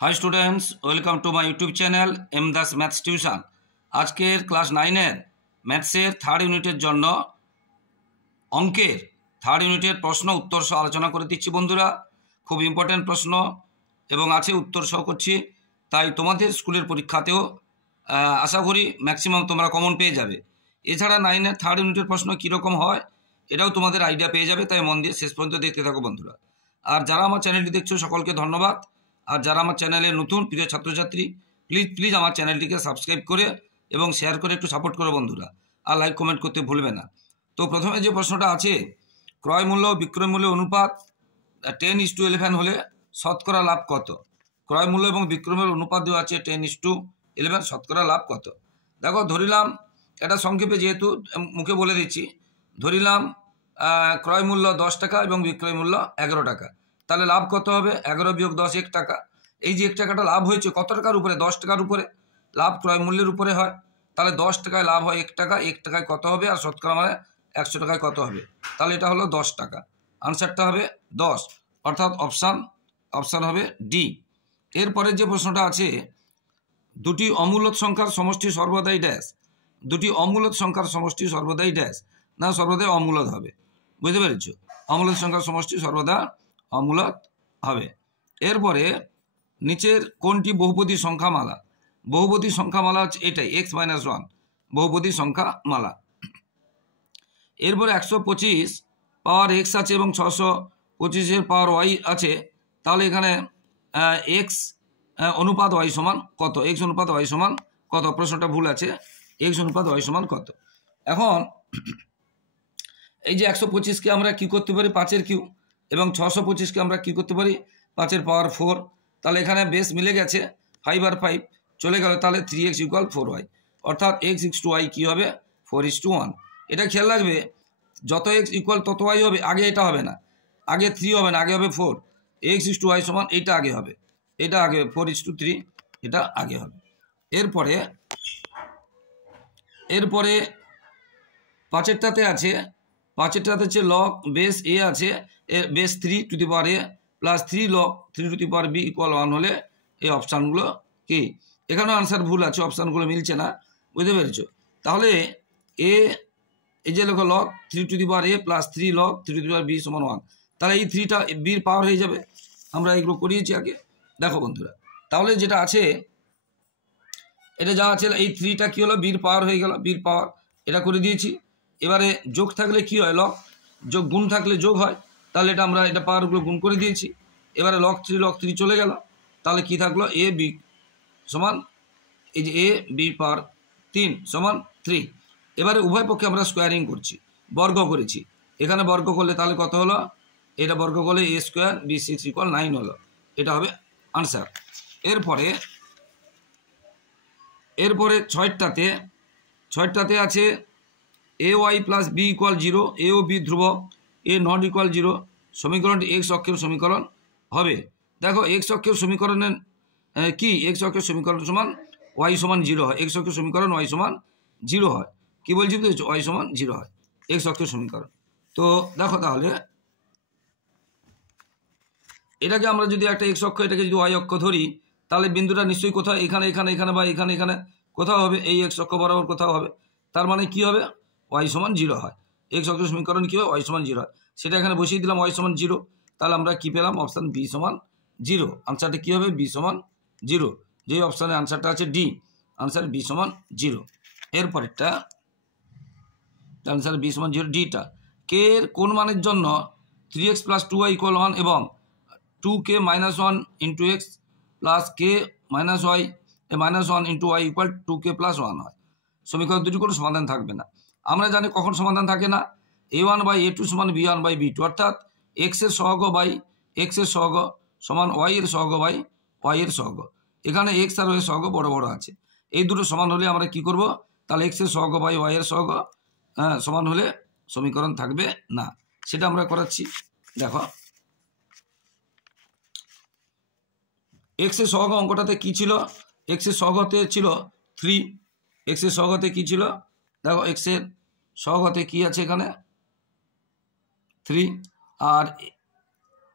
High students welcome to my YouTube channel M Das maths tuition. আজকের class 9-এর ম্যাথসের third ইউনিটের জন্য অঙ্কের থার্ড ইউনিটের প্রশ্ন উত্তর সহ আলোচনা করে দিচ্ছি বন্ধুরা। খুব ইম্পর্টেন্ট প্রশ্ন এবং আছে উত্তর সহ করছি, তাই তোমাদের স্কুলের পরীক্ষাতেও আশা করি ম্যাক্সিমাম তোমরা কমন পেয়ে যাবে। এছাড়া 9-এর থার্ড ইউনিটের প্রশ্ন কীরকম হয় এটাও তোমাদের আইডিয়া পেয়ে যাবে, তাই মন দিয়ে শেষ পর্যন্ত দেখতে থাকো বন্ধুরা। আর যারা আমার চ্যানেলটি দেখছো সকলকে ধন্যবাদ। আর যারা আমার চ্যানেলে নতুন প্রিয় ছাত্রছাত্রী প্লিজ আমার চ্যানেলটিকে সাবস্ক্রাইব করে এবং শেয়ার করে একটু সাপোর্ট করো বন্ধুরা, আর লাইক কমেন্ট করতে ভুলবে না। তো প্রথমে যে প্রশ্নটা আছে, ক্রয় মূল্য ও বিক্রয় মূল্যের অনুপাত 10:11 হলে শতকরা লাভ কত? ক্রয় মূল্য এবং বিক্রয় মূল্যের অনুপাত দেওয়া আছে 10:11, শতকরা লাভ কত? দেখো ধরিলাম, এটা সংক্ষেপে যেহেতু মুখে বলে দিচ্ছি, ধরিলাম ক্রয় মূল্য 10 টাকা এবং বিক্রয় মূল্য 11 টাকা, তাহলে লাভ কত হবে? 11 বিয়োগ 10 1 টাকা। এই যে 1 টাকাটা লাভ হয়েছে কত টাকার উপরে? 10 টাকার উপরে। লাভ ক্রয় মূল্যের উপরে হয়, তাহলে 10 টাকায় লাভ হয় 1 টাকা, 1 টাকায় কত হবে? আর শতকরা মানে 100 টাকায় কত হবে? তাহলে এটা হলো 10 টাকা। আনসারটা হবে 10, অর্থাৎ অপশান হবে ডি। এরপরে যে প্রশ্নটা আছে, দুটি অমূলত সংখ্যার সমষ্টি সর্বদাই ড্যাশ। দুটি অমূলত সংখ্যার সমষ্টি সর্বদাই ড্যাশ, না সর্বদাই অমূলত হবে। বুঝতে পেরেছ? অমূলত সংখ্যার সমষ্টি সর্বদা অমূলত হবে। এরপরে নিচের কোনটি বহুপদী সংখ্যামালা? বহুপদী সংখ্যামালা হচ্ছে এটাই, x-1 বহুপদী সংখ্যামালা। এরপরে 125 পাওয়ার x আছে এবং 625 পাওয়ার y আছে, তাহলে এখানে x অনুপাত y সমান কত? x অনুপাত y সমান কত? প্রশ্নটা ভুল আছে, x অনুপাত y সমান কত? এখন এই যে 125কে আমরা কি করতে পারি? 5-এর কিউ, এবং 625কে আমরা কি করতে পারি? 5-এর পাওয়ার 4। তাহলে এখানে বেস মিলে গেছে, 5 আর 5 চলে গেল, তাহলে 3x = 4y, অর্থাৎ x = y কী হবে? 4:1। এটা খেয়াল রাখবে, যত x = তত y হবে, আগে এটা হবে না, আগে 3 হবে না, আগে হবে 4। x = y সমান এইটা আগে হবে, এটা আগে 4:3, এটা আগে হবে। এরপরে 5-এরটাতে আছে, 5-এরটাতে হচ্ছে লগ বেস a আছে, base 3 to the power a plus 3 log 3 to the power b = 1 হলে এই অপশানগুলো কি? এখানেও আনসার ভুল আছে, অপশানগুলো মিলছে না। বুঝতে পেরেছ? তাহলে এই যে লেখো log 3 to the power a plus 3 log 3 to the power b = 1, তাহলে এই 3টা বির পাওয়ার হয়ে যাবে। আমরা এগুলো করিয়েছি আগে, দেখো বন্ধুরা। তাহলে যেটা আছে, এটা যা আছে এই 3টা কী হলো? বির পাওয়ার হয়ে গেল, বির পাওয়ার এটা করে দিয়েছি। এবারে যোগ থাকলে কি হয়? লগ যোগ, গুণ থাকলে যোগ হয়, তাহলে এটা আমরা এটা পাওয়ারগুলো গুণ করে দিয়েছি। এবারে লগ 3 চলে গেল, তাহলে কি থাকলো? এ বি সমান, এই যে a b পাওয়ার 3 সমান 3। এবারে উভয় পক্ষে আমরা স্কোয়ারিং করছি, বর্গ করেছি। এখানে বর্গ করলে তাহলে কত হলো? এটা বর্গ করলে a² b6 = 9 হলো, এটা হবে আনসার। এরপরে 6টাতে আছে ay প্লাস b = 0, a ও b ধ্রুবক, a ≠ 0, সমীকরণটি x অক্ষের সমীকরণ হবে। দেখো x অক্ষের সমীকরণের কি? x অক্ষের সমীকরণ সমান y সমান 0 হয়, x অক্ষের সমীকরণ y সমান 0 হয়। কি বলছি বুঝেছো? y সমান 0 হয় x অক্ষের সমীকরণ। তো দেখো তাহলে এটাকে আমরা যদি একটা x অক্ষ, এটাকে যদি y অক্ষ ধরি, তাহলে বিন্দুটা নিশ্চয়ই কোথাও এখানে বা এখানে কোথাও হবে, এই x অক্ষ বরাবর কোথাও হবে। তার মানে কি হবে? y সমান 0 হয়। x অক্ষের সমীকরণ কী হয়? y সমান 0 হয়। সেটা এখানে বসিয়ে দিলাম, y সমান 0। তাহলে আমরা কি পেলাম? অপশান b সমান 0। আনসারটা কী হবে? b সমান 0। যেই অপশানে আনসারটা আছে ডি, আনসার b সমান 0। এরপরেরটা আনসার b সমান 0, ডিটা। কে এর কোন মানের জন্য 3x + 2y = 1 এবং 2k - 1 × x plus k - y -1 × y = 2k + 1 হয়? সমীকরণ দুটি কোনো সমাধান থাকবে না। আমরা জানি কখন সমাধান থাকে না? a1/a2 = b1/b2, অর্থাৎ x এর সহগ বাই x এর সহগ সমান y এর সহগ বাই y এর সহগ। এখানে x আর y এর সহগ বড় বড় আছে, এই দুটো সমান হলে আমরা কি করব? তাহলে x এর সহগ বাই y এর সহগ সমান হলে সমীকরণ থাকবে না, সেটা আমরা করাচ্ছি। দেখো x এর সহগ অঙ্কটাতে কি ছিল? x এর সহগতে ছিল 3, x এর সহগতে কি ছিল? দেখো x এর সহগতে কি আছে? এখানে 3, আর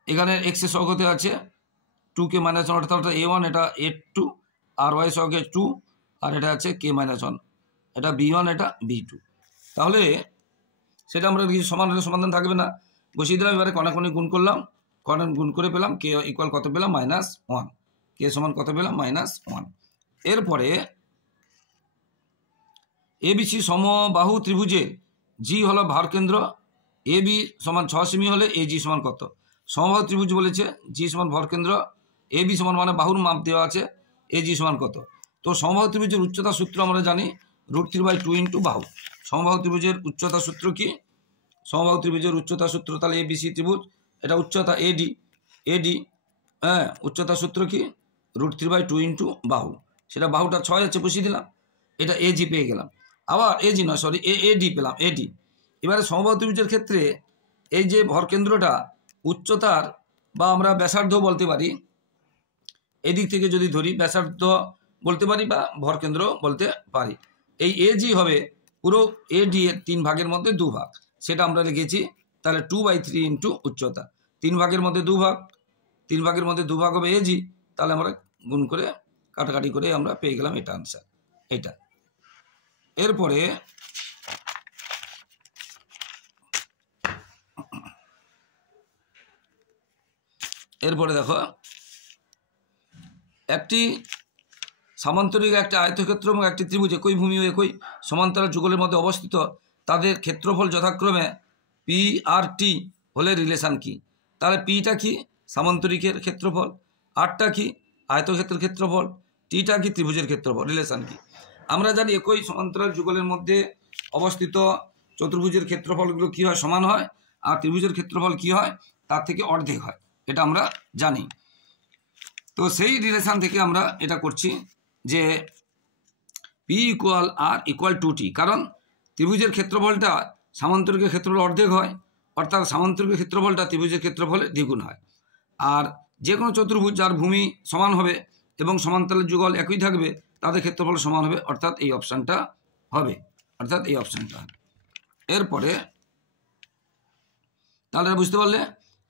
এখানে x এর সহগতে আছে 2k মাইনাস 1 অর্থাৎ a1 এটা a2 আর y সহগে 2 আর এটা আছে k মাইনাস 1 এটা b1 এটা b2। তাহলে সেটা আমরা কিছু সমান হলে সমাধান থাকবে না, বসিয়ে দিলাম। এবারে কণাকণি গুণ করলাম, কণা গুণ করে পেলাম কে ইকুয়াল কত পেলাম -1, কে সমান কত পেলাম -1। এরপরে এবিসি সমবাহু ত্রিভুজে জি হলো ভারকেন্দ্র, এ বি সমান 6 সেমি হলে এ জি সমান কত? সমবাহু ত্রিভুজ বলেছে, জি সমান ভরকেন্দ্র, এ বি সমান মানে বাহুর মাপ দেওয়া আছে, এ জি সমান কত? তো সমবাহু ত্রিভুজের উচ্চতা সূত্র আমরা জানি √3/2 ইন্টু বাহু। সমবাহু ত্রিভুজের উচ্চতা সূত্র কি? সমবাহু ত্রিভুজের উচ্চতা সূত্র তাহলে এ বি সি ত্রিভুজ, এটা উচ্চতা এডি, হ্যাঁ উচ্চতা সূত্র কি √3/2 ইন্টু বাহু, সেটা বাহুটা 6 আছে বসিয়ে দিলাম, এটা এ জি পেয়ে গেলাম। আবার এ জি নয় সরি এ ডি পেলাম, এডি। এবারে সমবাহু ত্রিভুজের ক্ষেত্রে এই যে ভরকেন্দ্রটা উচ্চতার বা আমরা ব্যাসার্ধ বলতে পারি, এদিক থেকে যদি ধরি ব্যাসার্ধ বলতে পারি বা ভরকেন্দ্র বলতে পারি। এই এ জি হবে পুরো এ ডি এর 3 ভাগের মধ্যে 2 ভাগ, সেটা আমরা লিখেছি তাহলে 2/3 ইন্টু উচ্চতা, 3 ভাগের মধ্যে 2 ভাগ, 3 ভাগের মধ্যে 2 ভাগ হবে এ জি, তাহলে আমরা গুণ করে কাটাকাটি করে আমরা পেয়ে গেলাম এটা আনসার, এটা। এরপরে দেখো একটি সামান্তরিক একটা আয়তক্ষেত্র এবং একটি ত্রিভুজ একই ভূমি ও একই সমান্তরাল যুগলের মধ্যে অবস্থিত, তাদের ক্ষেত্রফল যথাক্রমে পি আর টি হলে রিলেশান কি? তাহলে পিটা কি সামান্তরিকের ক্ষেত্রফল, আরটা কি আয়তক্ষেত্রের ক্ষেত্রফল, টিটা কি ত্রিভুজের ক্ষেত্রফল, রিলেশান কি? আমরা জানি একই সমান্তরাল যুগলের মধ্যে অবস্থিত চতুর্ভুজের ক্ষেত্রফলগুলো কি হয় সমান হয়, আর ত্রিভুজের ক্ষেত্রফল কি হয় তার থেকে অর্ধেক হয়, এটা আমরা জানি। তো সেই রিলেশান থেকে আমরা এটা করছি যে P equal R equal to T, কারণ ত্রিভুজের ক্ষেত্রফলটা সামান্তরিকের ক্ষেত্রফল অর্ধেক হয়, অর্থাৎ সামান্তরিকের ক্ষেত্রফলটা ত্রিভুজের ক্ষেত্রফলে দ্বিগুণ হয়। আর যে কোনো চতুর্ভুজ যার ভূমি সমান হবে এবং সমান্তরাল যুগল একই থাকবে তাদের ক্ষেত্রফল সমান হবে, অর্থাৎ এই অপশানটা হবে, এরপরে তাহলে বুঝতে পারলে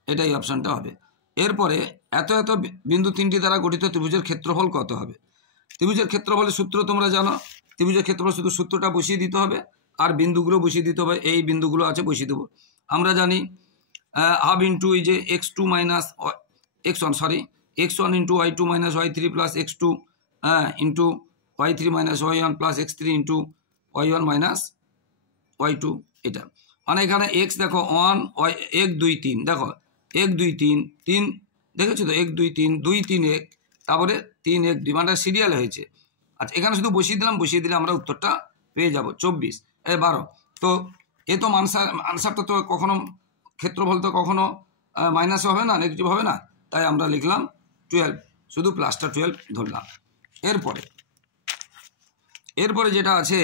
এটা এই অপশানটা হবে। এরপরে এত এত বিন্দু 3টি দ্বারা গঠিত ত্রিভুজের ক্ষেত্রফল কত হবে? ত্রিভুজের ক্ষেত্রফলের সূত্র তোমরা জানো, ত্রিভুজের ক্ষেত্রফল শুধু সূত্রটা বসিয়ে দিতে হবে আর বিন্দুগুলো বসিয়ে দিতে হবে, এই বিন্দুগুলো আছে বসিয়ে দেবো। আমরা জানি হাফ ইন্টু এই যে x2 minus x1 sorry x1 into y2 minus y3 plus x2 into y3 minus y1 plus x3 into y1 minus y2, এটা মানে এখানে x দেখো 1 1 2 3 দেখো 1 2 3 3 দেখেছো তো 1 2 3 2 3 1 তারপরে 3 1 2 মানে সিরিয়াল হয়েছে। আচ্ছা এখানে শুধু বসিয়ে দিলে আমরা উত্তরটা পেয়ে যাব 24 12। তো এ তো আনসারটা তো কখনো ক্ষেত্রফল তো কখনো মাইনাস হবে না, নেগেটিভ হবে না, তাই আমরা লিখলাম 12, শুধু প্লাসটা 12 ধরলাম। এরপরে যেটা আছে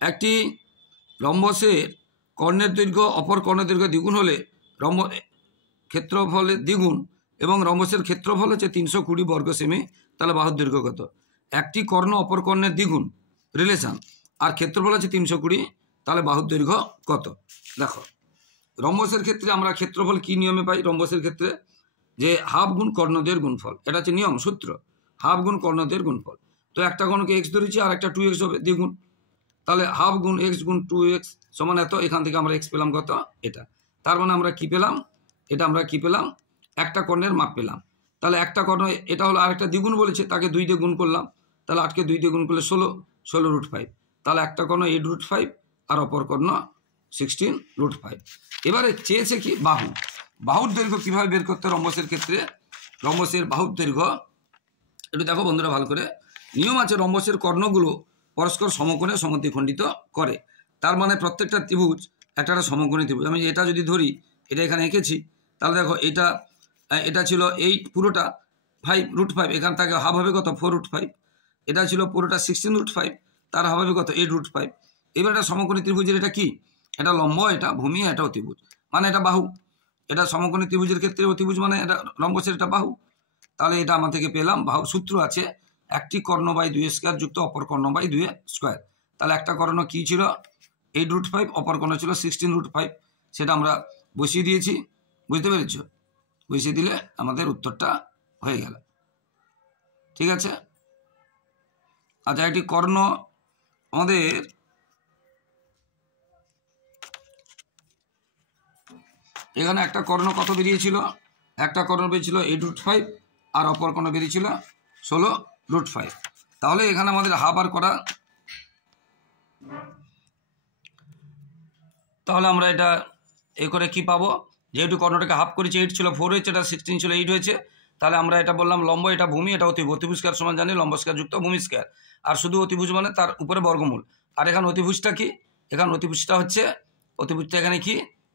একটি রম্বসের কর্ণের দৈর্ঘ্য অপর কর্ণের দৈর্ঘ্য দ্বিগুণ হলে ক্ষেত্রফলের দ্বিগুণ এবং রম্বসের ক্ষেত্রফল হচ্ছে 320 বর্গ সেমি, তাহলে বাহুর দৈর্ঘ্য কত? একটি কর্ণ অপর কর্ণের দ্বিগুণ রিলেশান আর ক্ষেত্রফল হচ্ছে 320, তাহলে বাহুর দৈর্ঘ্য কত? দেখো রম্বসের ক্ষেত্রে আমরা ক্ষেত্রফল কি নিয়মে পাই? রম্বসের ক্ষেত্রে যে হাফ গুণ কর্ণদ্বয়ের গুণফল, এটা হচ্ছে নিয়ম সূত্র, হাফ গুণ কর্ণদ্বয়ের গুণফল। তো একটা কর্ণকে এক্স ধরেছি আর একটা 2x হবে দ্বিগুণ, তাহলে হাফ গুণ এক্স গুণ 2x সমান এত, এখান থেকে আমরা এক্স পেলাম কত? এটা। তার মানে আমরা কি পেলাম? এটা আমরা কি পেলাম? একটা কর্ণের মাপ পেলাম। তাহলে একটা কর্ণ এটা হলো, আরেকটা দ্বিগুণ বলেছে তাকে 2 দিয়ে গুণ করলাম, তাহলে 8কে 2 দিয়ে গুণ করলে 16√5, তাহলে একটা কর্ণ 8√5 আর অপর কর্ণ 16√5। এবারে চেয়েছে কি বাহুর দৈর্ঘ্য কিভাবে বের করতে? রম্বসের ক্ষেত্রে রম্বসের বাহুর দৈর্ঘ্য একটু দেখো বন্ধুরা ভালো করে, নিয়ম আছে রম্বসের কর্ণগুলো পরস্পর সমকোণে সমদ্বিখণ্ডিত করে, তার মানে প্রত্যেকটা ত্রিভুজ একটা সমকোণী ত্রিভুজ। আমি এটা যদি ধরি, এটা এখানে এঁকেছি, তাহলে দেখো এটা ছিল 8 পুরোটা 5√5, এখান থেকে হাফ হবে কত? 4√5। এটা ছিল পুরোটা 16√5, তার হাফ হবে কত? 8√5। এবার এটা সমকোণী ত্রিভুজের এটা কি? এটা লম্ব, এটা ভূমি, এটা অতিভুজ, মানে এটা বাহু। এটা সমকোণী ত্রিভুজের ক্ষেত্রে অতিভুজ মানে এটা রম্বসের এটা বাহু। তাহলে এটা আমার থেকে পেলাম বাহু। সূত্র আছে একটি কর্ণ বাই 2 স্কয়ার যুক্ত অপর কর্ণ বাই 2 স্কয়ার। তাহলে একটা কর্ণ কি ছিল? 8√5, অপর কর্ণ ছিল 16√5, সেটা আমরা বসিয়ে দিয়েছি, বুঝতে পেরেছ? বসিয়ে দিলে আমাদের উত্তরটা হয়ে গেল। ঠিক আছে। আচ্ছা, একটি কর্ণ আমাদের এখানে একটা কর্ণ কত বেরিয়েছিল? একটা কর্ণ বেরিয়েছিল 8√5 আর অপর কর্ণ বেরিয়েছিল 16√5। তাহলে এখানে আমাদের হাফ আর করা, তাহলে আমরা এটা এ করে কি পাবো? যেহেতু কর্ণটাকে হাফ করেছে, 8 ছিল 4 হয়েছে, এটা 16 ছিল 8 হয়েছে, তাহলে আমরা এটা বললাম লম্ব, এটা ভূমি, এটা অতিভুজ। অতিভুজ স্কয়ার সমান জানি লম্ব স্কয়ার যুক্ত ভূমি স্কয়ার। আর শুধু অতিভুজ মানে তার উপরে বর্গমূল। আর এখানে অতিভুজটা কি? এখানে অতিভুজটা হচ্ছে, অতিভুজটা এখানে কি?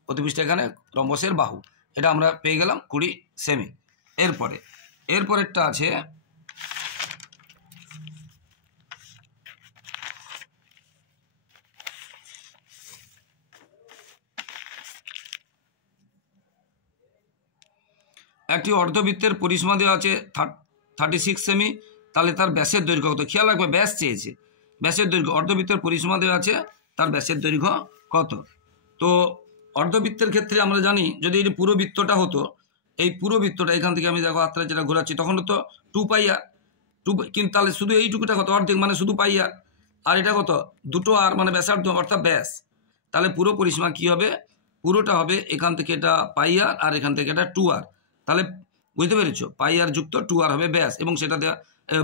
অতিভুজটা এখানে রম্বসের বাহু। এটা আমরা পেয়ে গেলাম 20 সেমি। এরপরেরটা আছে একটি অর্ধবৃত্তের পরিসীমা দেওয়া আছে 36 সেমি। তাহলে তার ব্যাসের দৈর্ঘ্য কত? খেয়াল রাখবে, ব্যাস চেয়েছে, ব্যাসের দৈর্ঘ্য। অর্ধবৃত্তের পরিসীমা দেওয়া আছে, তার ব্যাসের দৈর্ঘ্য কত? তো অর্ধবৃত্তের ক্ষেত্রে আমরা জানি, যদি এই পুরো বৃত্তটা হতো, এই পুরো বৃত্তটা এখান থেকে আমি দেখো হাতটা যেটা ঘোরাচ্ছি, তখন তো 2πr, কিন্তু তাহলে শুধু এইটুকুটা কত? অর্ধেক, মানে শুধু πr। আর এটা কত? 2r, মানে ব্যাসার্ধ অর্থাৎ ব্যাস। তাহলে পুরো পরিসীমা কি হবে? পুরোটা হবে এখান থেকে এটা πr আর এখান থেকে এটা 2r। তাহলে বুঝতে পেরেছো, πr যুক্ত 2r হবে ব্যাস, এবং সেটা দেওয়া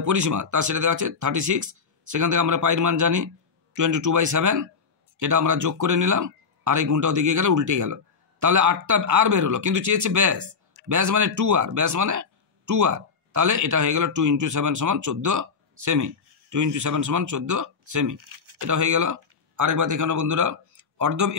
পরিসীমা, তার সেটা দেওয়া আছে 36। সেখান থেকে আমরা পাইয়ের মান জানি 22/7। এটা আমরা যোগ করে নিলাম, আর এই গুণটাও দিকে গেলে উল্টে গেল। তাহলে 8টা আর বেরোলো, কিন্তু চেয়েছে ব্যাস। ব্যাস মানে 2r, ব্যাস মানে 2r। তাহলে এটা হয়ে গেল 2 × 7 = 14 সেমি। 2 × 7 = 14 সেমি। এটা হয়ে গেল। আরেকবার দেখে নাও বন্ধুরা,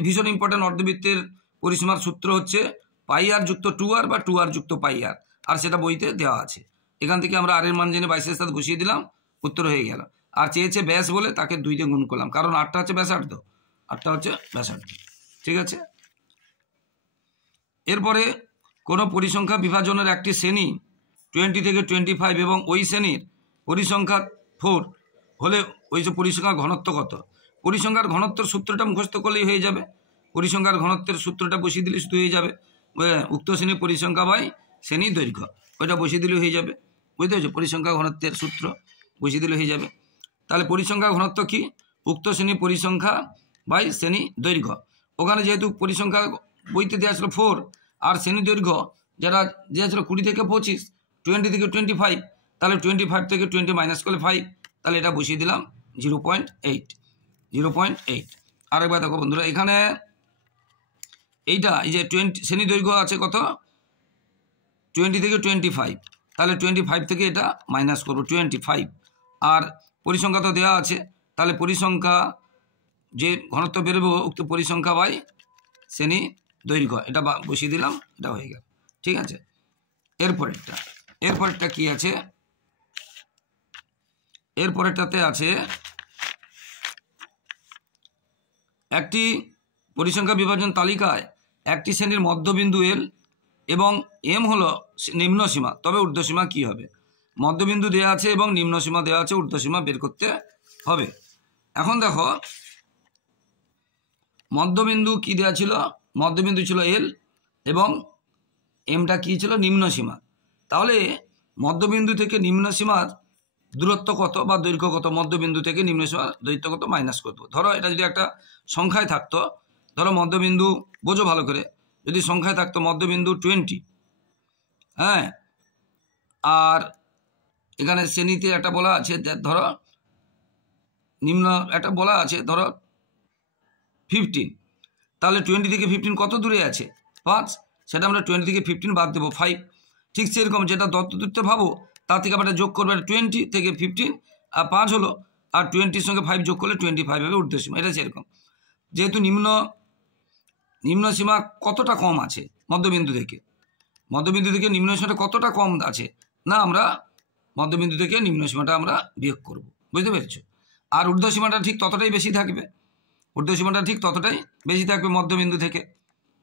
ভীষণ ইম্পর্টেন্ট, অর্ধবৃত্তের পরিসীমার সূত্র হচ্ছে πr যুক্ত 2r বা 2r যুক্ত πr, আর সেটা বইতে দেওয়া আছে। এখান থেকে আমরা আর এর মান জেনে 22-এর সাথে বসিয়ে দিলাম, উত্তর হয়ে গেল। আর চেয়েছে ব্যাস বলে তাকে 2 দিয়ে গুণ করলাম, কারণ 8টা হচ্ছে ব্যাসার্ধ, 8টা হচ্ছে ব্যাসার্ধ। ঠিক আছে। এরপরে কোনো পরিসংখ্যা বিভাজনের একটি শ্রেণী 20 থেকে 25 এবং ওই শ্রেণীর পরিসংখ্যা 4 হলে ওই যে পরিসংখ্যার ঘনত্ব কত? পরিসংখ্যার ঘনত্বের সূত্রটা মুখস্থ করলেই হয়ে যাবে। পরিসংখ্যার ঘনত্বের সূত্রটা বসিয়ে দিলে শুধু হয়ে যাবে উক্ত শ্রেণীর পরিসংখ্যা বাই শ্রেণী দৈর্ঘ্য, ওইটা বসিয়ে দিলে হয়ে যাবে। বুঝতে পেরেছো? পরিসংখ্যা ঘনত্বের সূত্র বসিয়ে দিলে হয়ে যাবে। তাহলে পরিসংখ্যা ঘনত্ব কি? উক্ত শ্রেণীর পরিসংখ্যা বাই শ্রেণী দৈর্ঘ্য। ওখানে যেহেতু পরিসংখ্যা বইতে দেওয়া ছিল 4, আর শ্রেণী দৈর্ঘ্য যেটা দেওয়া ছিল 20 থেকে 25, 20 থেকে 25, তাহলে 25 থেকে 20 মাইনাস করলে 5, তাহলে এটা বসিয়ে দিলাম 0.8। আরেকবার দেখো বন্ধুরা, এখানে এইটা এই যে 20 শ্রেণী দৈর্ঘ্য আছে কত? 20 থেকে 25, তাহলে 25 থেকে এটা মাইনাস করবো 25। আর পরিসংখ্যা তো দেওয়া আছে, তাহলে পরিসংখ্যা যে ঘনত্ব বেরোবো উক্ত পরিসংখ্যা বাই শ্রেণী দৈর্ঘ্য, এটা বসিয়ে দিলাম, এটা হয়ে গেল। ঠিক আছে। এরপরেরটা কি আছে? এরপরেরটাতে আছে একটি পরিসংখ্যা বিভাজন তালিকায় একটি শ্রেণীর মধ্যবিন্দু এল এবং এম হলো নিম্ন সীমা, তবে ঊর্ধ্বসীমা কি হবে? মধ্যবিন্দু দেওয়া আছে এবং নিম্ন সীমা দেওয়া আছে, ঊর্ধ্বসীমা বের করতে হবে। এখন দেখো মধ্যবিন্দু কি দেওয়া ছিল? মধ্যবিন্দু ছিল এল এবং এমটা কি ছিল? নিম্ন সীমা। তাহলে মধ্যবিন্দু থেকে নিম্ন সীমার দূরত্ব কত বা দৈর্ঘ্য কত? মধ্যবিন্দু থেকে নিম্ন সীমার দৈর্ঘ্য কত মাইনাস করবো। ধরো এটা যদি একটা সংখ্যায় থাকতো, ধরো মধ্যবিন্দু, বোঝো ভালো করে, যদি সংখ্যায় থাকতো মধ্যবিন্দু 20, হ্যাঁ, আর এখানে শ্রেণীতে একটা বলা আছে, ধরো নিম্ন একটা বলা আছে ধরো 15, তাহলে 20 থেকে 15 কত দূরে আছে? 5। সেটা আমরা 20 থেকে 15 বাদ দেবো 5। ঠিক সেরকম যেটা দূরত্ব ভাবো, তার থেকে আমরা যোগ করবো 20 থেকে 15, আর 5 হলো, আর 20-র সঙ্গে 5 যোগ করলে 25 হবে ঊর্ধ্বসীমা। এটা সেরকম, যেহেতু নিম্ন সীমা কতটা কম আছে মধ্যবিন্দু থেকে নিম্ন সীমাটা কতটা কম আছে, না আমরা মধ্যবিন্দু থেকে নিম্ন সীমাটা আমরা বিয়োগ করব। বুঝতে পেরেছো? আর ঊর্ধ্বসীমাটা ঠিক ততটাই বেশি থাকবে, মধ্যবিন্দু থেকে।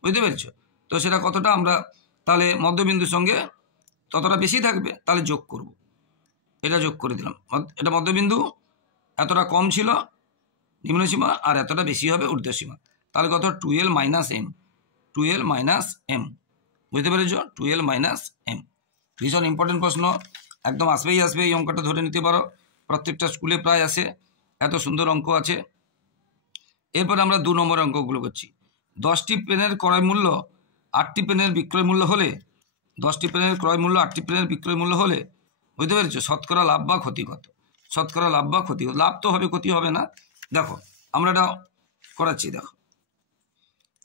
বুঝতে পেরেছো? তো সেটা কতটা আমরা তাহলে মধ্যবিন্দুর সঙ্গে ততটা বেশি থাকবে, তাহলে যোগ করব। এটা যোগ করে দিলাম। এটা মধ্যবিন্দু এতটা কম ছিল নিম্নসীমা, আর এতটা বেশি হবে ঊর্ধ্বসীমা। তাহলে কত? 12 - m, বুঝতে পেরেছ? 12 মাইনাস এম। ভীষণ ইম্পর্টেন্ট প্রশ্ন, একদম আসবেই আসবে, এই অঙ্কটা ধরে নিতে পারো, প্রত্যেকটা স্কুলে প্রায় আসে, এত সুন্দর অঙ্ক আছে। এরপর আমরা 2 নম্বর অঙ্কগুলো করছি। 10টি পেনের ক্রয় মূল্য 8টি পেনের বিক্রয় মূল্য হলে, 10টি পেনের ক্রয় মূল্য 8টি পেনের বিক্রয় মূল্য হলে, বুঝতে পেরেছো, শতকরা লাভ বা ক্ষতি কত? শতকরা লাভ বা ক্ষতি, লাভ তো হবে, ক্ষতি হবে না। দেখো আমরা এটা করাচ্ছি, দেখো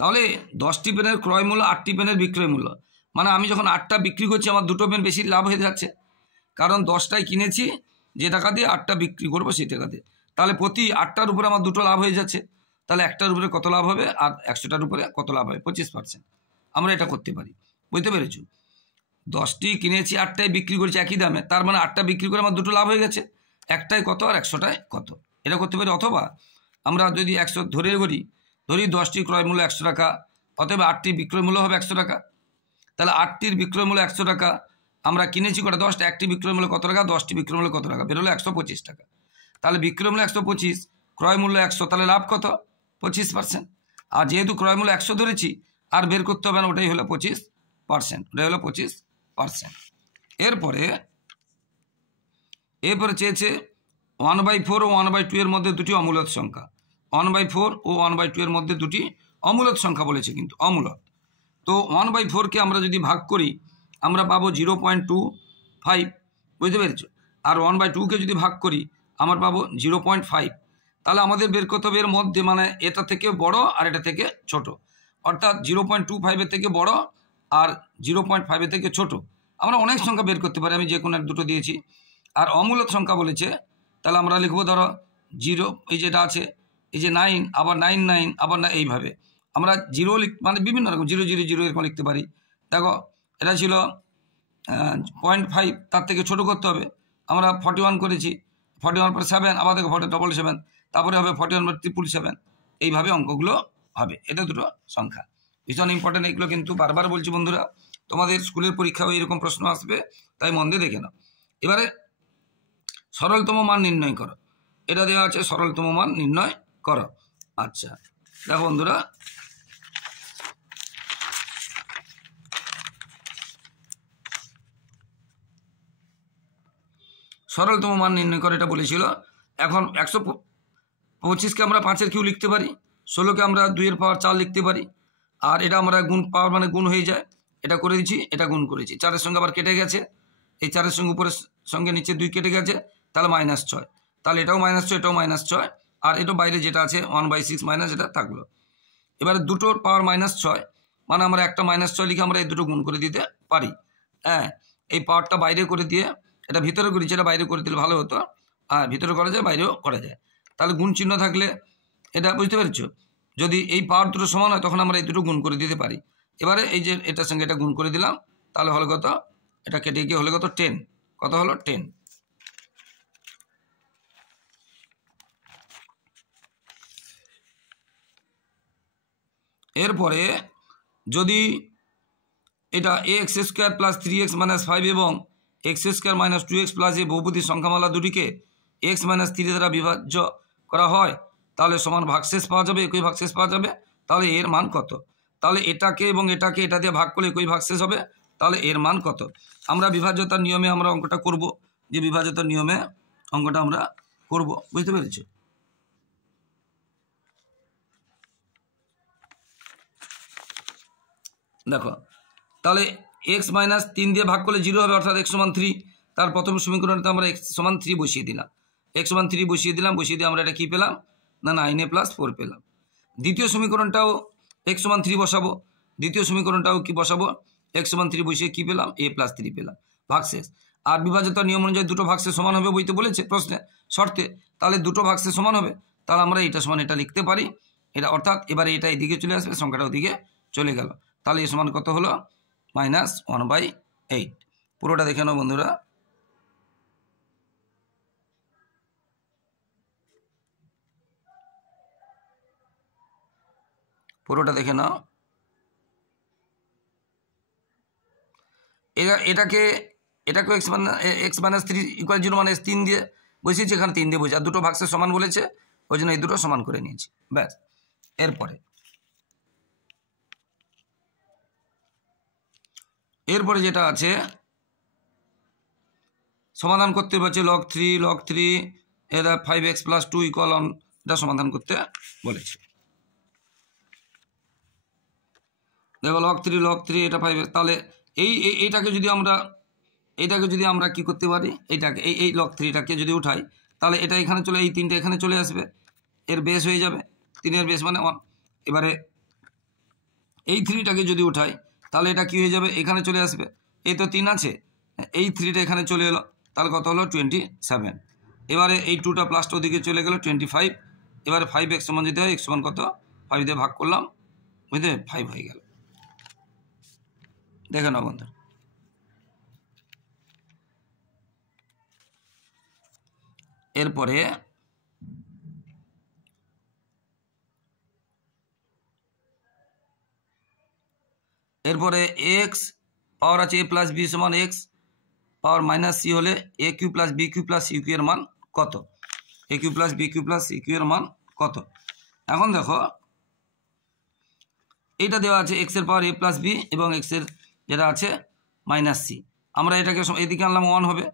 তাহলে 10টি পেনের ক্রয় মূল্য 8টি পেনের বিক্রয় মূল্য, মানে আমি যখন 8টা বিক্রি করছি আমার 2টো পেন বেশি লাভ হয়ে যাচ্ছে, কারণ 10টায় কিনেছি যে টাকা দিয়ে, 8টা বিক্রি করবো সেই টাকা দিয়ে, তাহলে প্রতি 8টার উপরে আমার 2টো লাভ হয়ে যাচ্ছে। তাহলে 1টার উপরে কত লাভ হবে আর 100টার উপরে কত লাভ হবে? 25%। আমরা এটা করতে পারি, বুঝতে পেরেছো? 10টি কিনেছি, 8টায় বিক্রি করেছি একই দামে, তার মানে 8টা বিক্রি করে আমার 2টো লাভ হয়ে গেছে, 1টায় কত আর 100টায় কত, এটা করতে পারি। অথবা আমরা যদি 100 ধরে ধরি 10টি ক্রয় মূল্য 100 টাকা, অথবা 8টি বিক্রয় মূল্য হবে 100 টাকা, তাহলে 8টির বিক্রয় মূল্য 100 টাকা, আমরা কিনেছি কটা? 10টা, একটি বিক্রয় মূল্য কত টাকা? 10টি বিক্রয় মূল্য কত টাকা? বেরোলো 125 টাকা। তাহলে বিক্রয় মূল্য 125, ক্রয় মূল্য 100, তাহলে লাভ কত? 25%। আর যেহেতু ক্রয় মূল্য 100 ধরেছি, আর বের করতে হবে না, ওটাই হলো 25%, ওটাই হলো 25%। এরপরে চেয়েছে 1/4 ও 1/2 এর মধ্যে দুটি অমূলত সংখ্যা। 1/4 ও 1/2 এর মধ্যে দুটি অমূলত সংখ্যা বলেছে, কিন্তু অমূলত। তো 1/4কে আমরা যদি ভাগ করি আমরা পাবো 0.25, বুঝতে পেরেছো? আর 1/2কে যদি ভাগ করি আমরা পাবো 0.5। তাহলে আমাদের বের করতে হবে এর মধ্যে, মানে এটা থেকে বড় আর এটা থেকে ছোট, অর্থাৎ 0.25 থেকে বড় আর 0.5 থেকে ছোট। আমরা অনেক সংখ্যা বের করতে পারি, আমি যে কোনো দুটো দিয়েছি। আর অমূলত সংখ্যা বলেছে, তাহলে আমরা লিখবো ধরো 0, এই যেটা আছে, এই যে 9, আবার 99, আবার না, এইভাবে আমরা 0 মানে বিভিন্ন রকম 000 এরকম লিখতে পারি। দেখো এটা ছিল 0.5, তার থেকে ছোট করতে হবে, আমরা 41 করেছি, 41 পর 7, আবার দেখো 777, তারপরে হবে 41 পর 777, এইভাবে অঙ্কগুলো হবে। এটা দুটো সংখ্যা ভীষণ ইম্পর্টেন্ট, এগুলো কিন্তু বারবার বলছি বন্ধুরা, তোমাদের স্কুলের পরীক্ষাও এরকম প্রশ্ন আসবে, তাই মন দিয়ে দেখে নাও। এবারে সরলতম মান নির্ণয় করো, এটা দেওয়া আছে, সরলতম মান নির্ণয় করো। আচ্ছা দেখো বন্ধুরা, সরলতম মান নির্ণয় করে এটা বলেছিল। এখন 125কে আমরা 5-এর কিউ লিখতে পারি, 16কে আমরা 2-এর পাওয়ার 4 লিখতে পারি, আর এটা আমরা গুণ, পাওয়ার মানে গুণ হয়ে যায়, এটা করে দিচ্ছি, এটা গুণ করেছি, 4-এর সঙ্গে আবার কেটে গেছে, এই 4-এর সঙ্গে উপরের সঙ্গে নিচে 2 কেটে গেছে, তাহলে -6, তাহলে এটাও -6, এটাও -6, আর এটা বাইরে যেটা আছে 1/6 মাইনাস এটা থাকলো। এবারে দুটোর পাওয়ার -6, মানে আমরা একটা -6 লিখে আমরা এই দুটো গুণ করে দিতে পারি। হ্যাঁ, এই পাওয়ারটা বাইরে করে দিয়ে, এটা ভিতরে করেছি, এটা বাইরে করে দিলে ভালো হতো, আর ভিতরে করা যায় বাইরেও করা যায়। তাহলে গুণ চিহ্ন থাকলে এটা, বুঝতে পেরেছো, যদি এই পাওয়ার দুটো সমান হয় তখন আমরা এই দুটো গুণ করে দিতে পারি। এবারে এই যে এটার সঙ্গে এটা গুণ করে দিলাম, তাহলে হলো কত? এটা কেটে গিয়ে হলো কত? 10। কত হলো? 10। এরপরে যদি এটা ax² + 3x - 5 এবং x² - 2x + a বহুপদী সংখ্যামালা দুটিকে x - 3 দ্বারা বিভাজ্য করা হয়, তাহলে সমান ভাগশেষ পাওয়া যাবে, একই ভাগশেষ পাওয়া যাবে। তাহলে এর মান কত? তাহলে এটাকে এবং এটাকে এটা দিয়ে ভাগ করলে একই ভাগশেষ হবে, তাহলে এর মান কত? আমরা বিভাজ্যতার নিয়মে আমরা অঙ্কটা করব, যে বিভাজ্যতার নিয়মে অঙ্কটা আমরা করব, বুঝতে পেরেছো? দেখো তাহলে x - 3 দিয়ে ভাগ করলে 0 হবে, অর্থাৎ x = 3। তার প্রথম সমীকরণটা আমরা x = 3 বসিয়ে দিলাম, x = 3 বসিয়ে দিয়ে আমরা এটা কি পেলাম? না 9a + 4 পেলাম। দ্বিতীয় সমীকরণটাও x = 3 বসাবো, দ্বিতীয় সমীকরণটাও কি বসাবো? x = 3 বসিয়ে কি পেলাম? a + 3 পেলাম, ভাগশেষ। আর বিভাজ্যতার নিয়ম অনুযায়ী দুটো ভাগশেষ সমান হবে বইতে বলেছে প্রশ্নে, শর্তে, তাহলে দুটো ভাগশেষ সমান হবে, তাহলে আমরা এটা সমান এটা লিখতে পারি, এটা, অর্থাৎ এবারে এটা এদিকে চলে আসবে, সংখ্যাটা ওদিকে চলে গেল, তাহলে এ সমান কত হলো? -1/8। পুরোটা দেখে নাও বন্ধুরা, পুরোটা দেখে নাও। এটাকেও x - 3 = 0 মানে 3 দিয়ে বসিয়েছি, এখানে 3 দিয়ে বসে, আর দুটো ভাগশেষ সমান বলেছে, ওই জন্য এই দুটো সমান করে নিয়েছি, ব্যাস। এরপরে এরপরে যেটা আছে সমাধান করতে বলছে log 3 এটা 5x + 2 = এটা সমাধান করতে বলেছে। দেখো log 3 এটা 5x, তাহলে এইটাকে যদি আমরা কি করতে পারি, এইটাকে এই log 3টাকে যদি উঠাই তাহলে এটা এখানে চলে, এই 3টা এখানে চলে আসবে, এর বেস হয়ে যাবে 3 এর বেস মানে 1। এবারে এই 3টাকে যদি উঠাই তাহলে এটা কি হয়ে যাবে, এখানে চলে আসবে, এই তো 3 আছে, এই 3টা এখানে চলে এলো, তাহলে কত হলো 27। এবারে এই 2টা প্লাসটা ওদিকে চলে গেল 25। এবারে 5x সমান যেতে হয়, x সমান কত 5 দিয়ে ভাগ করলাম, বুঝতে 5 হয়ে গেল। দেখে নাও বন্ধু। এরপরে x পাওয়ার আছে a + b = x power -c হলে a³ + b³ + c³ এর মান কত, a³ + b³ + c³ এর মান কত। এখন দেখো এইটা দেওয়া আছে x এর পাওয়ার a + b এবং x এর যেটা আছে -c, আমরা এটাকে এদিকে আনলাম 1 হবে,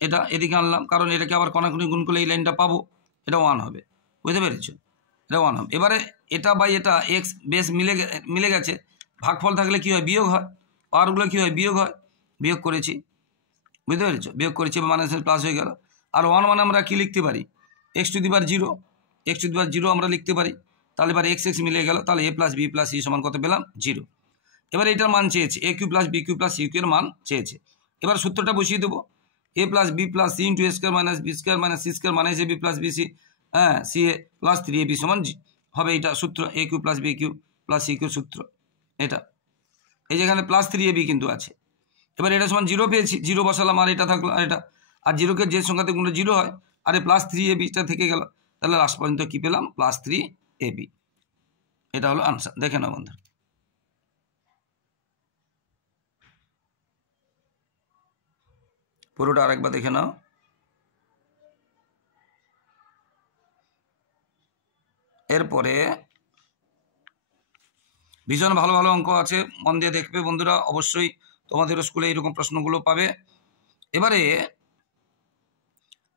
এটা এদিকে আনলাম, কারণ এটাকে আবার কণাকুনি গুণ করলে এই লাইনটা পাবো, এটা 1 হবে, বুঝতে পেরেছো, এটা 1 হবে। এবারে এটা বাই এটা x বেশ মিলে গেছে, ভাগফল থাকলে কি হয়, বিয়োগ হয়, পাওয়ারগুলো কি হয়, বিয়োগ হয়, বিয়োগ করেছি, বুঝতে পেরেছো, বিয়োগ করেছি বা মাইনাস প্লাস হয়ে গেল। আর 1 মানে আমরা কি লিখতে পারি, x⁻0 আমরা লিখতে পারি, তাহলে এবার x মিলে গেল, তাহলে a + b + c = কত পেলাম, 0। এবার এটার মান চেয়েছে, a³ + b³ + c³ এর মান চেয়েছে। এবার সূত্রটা বসিয়ে দেবো, a + b + c × a² - b² - c² - ab + bc, হ্যাঁ ca + 3ab = হবে এটা সূত্র, a³ + b³ + c³ সূত্র এটা, এই যেখানে +3ab কিন্তু আছে। এবার এটা সমান 0 পেয়েছি, 0 বসালাম, আর এটা থাকলো, আর এটা, আর 0কে যে সংখ্যাতে গুণলে 0 হয়, আর এই +3abটা থেকে গেল, তাহলে লাস্ট পর্যন্ত কি পেলাম, +3ab। এটা হলো আনসার। দেখে নাও বন্ধু। পুরোটা আরেকবার দেখে নাও। এরপরে ভীষণ ভালো ভালো অঙ্ক আছে, মন দিয়ে দেখবে বন্ধুরা, অবশ্যই তোমাদের স্কুলে এইরকম প্রশ্নগুলো পাবে। এবারে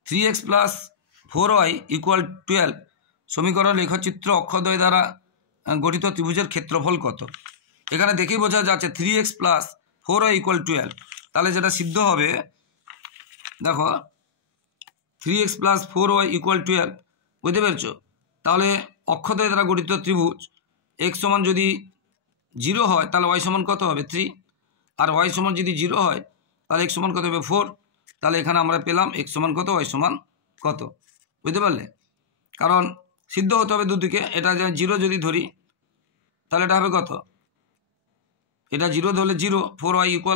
3x + 4y = 12 সমীকরণ লেখচিত্র অক্ষদ্বয় দ্বারা গঠিত ত্রিভুজের ক্ষেত্রফল কত। এখানে দেখেই বোঝা যাচ্ছে 3x + 4y = 12, তাহলে যেটা সিদ্ধ হবে, দেখো 3x + 4y = 12, বুঝতে পেরেছো, তাহলে অক্ষদ্বয় দ্বারা গঠিত ত্রিভুজ x সমান যদি 0 হয় তাহলে y সমান কত হবে, 3, আর y সমান যদি 0 হয় তাহলে x সমান কত হবে, 4। তাহলে এখানে আমরা পেলাম x সমান কত, y সমান কত, বুঝতে পারলে, কারণ সিদ্ধ হতে হবে দুদিকে। এটা 0 যদি ধরি তাহলে এটা হবে কত, এটা 0 ধরলে 0, 4y =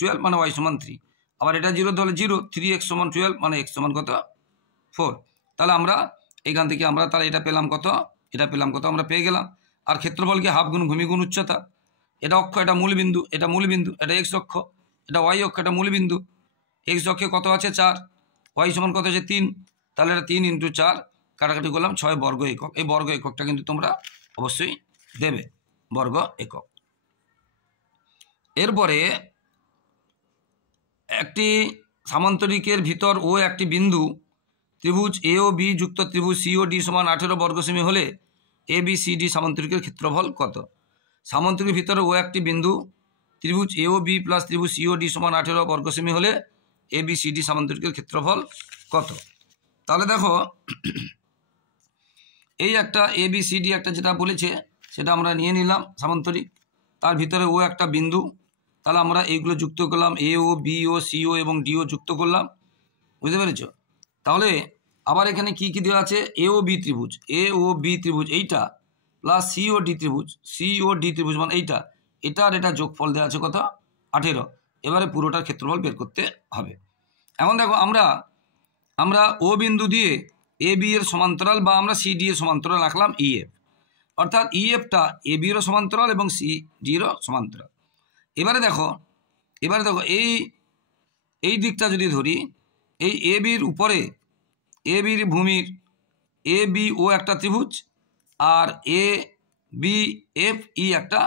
12 মানে y সমান 3, আবার এটা 0 ধরলে 0, 3x = 12 মানে x সমান কত, 4। তাহলে আমরা এখান থেকে আমরা তাহলে এটা পেলাম কত, এটা পেলাম কত, আমরা পেয়ে গেলাম। আর ক্ষেত্রফল কি, হাফ গুণ ভূমি গুণ উচ্চতা, এটা অক্ষ, এটা মূলবিন্দু, এটা মূলবিন্দু, এটা x অক্ষ, এটা y অক্ষ, এটা মূলবিন্দু, x অক্ষে কত আছে 4, y সমান কত আছে 3, তাহলে এটা 3 × 4 কাটাকাটি করলাম 6 বর্গ একক। এই বর্গ এককটা কিন্তু তোমরা অবশ্যই দেবে, বর্গ একক। এরপরে একটি সামান্তরিকের ভিতর ও একটি বিন্দু ত্রিভুজ এ ও বি যুক্ত ত্রিভুজ সি ও ডি সমান 18 বর্গসেমি হলে এ বি সি ডি সামান্তরিকের ক্ষেত্রফল কত। সামান্তরিকের ভিতরে ও একটি বিন্দু ত্রিভুজ এ ও বি প্লাস ত্রিভুজ সি ও ডি সমান 18 বর্গসেমি হলে এ বি সি ডি সামান্তরিকের ক্ষেত্রফল কত। তাহলে দেখো এই একটা এ বি সি ডি একটা যেটা বলেছে সেটা আমরা নিয়ে নিলাম সামান্তরিক, তার ভিতরে ও একটা বিন্দু, তাহলে আমরা এইগুলো যুক্ত করলাম, এ ও বি ও সি ও এবং ডি ও যুক্ত করলাম, বুঝতে পেরেছ। তাহলে আবার এখানে কি কি দেওয়া আছে, এ ও বি ত্রিভুজ, এ ও বি ত্রিভুজ এইটা প্লাস সি ও ডি ত্রিভুজ, সি ও ডি ত্রিভুজ মানে এইটা, এটা আর এটা যোগফল দেওয়া আছে কত, 18। এবারে পুরোটার ক্ষেত্রফল বের করতে হবে। এখন দেখো আমরা ও বিন্দু দিয়ে এ বি এর সমান্তরাল বা আমরা সি ডি এর সমান্তরাল রাখলাম ই এফ, অর্থাৎ ই এফটা এ বি এরও সমান্তরাল এবং সি ডি এরও সমান্তরাল। এবারে দেখো এই দিকটা যদি ধরি, এই এ বির উপরে এ বির ভূমির এ বি ও একটা ত্রিভুজ আর এ বি এফ ই একটা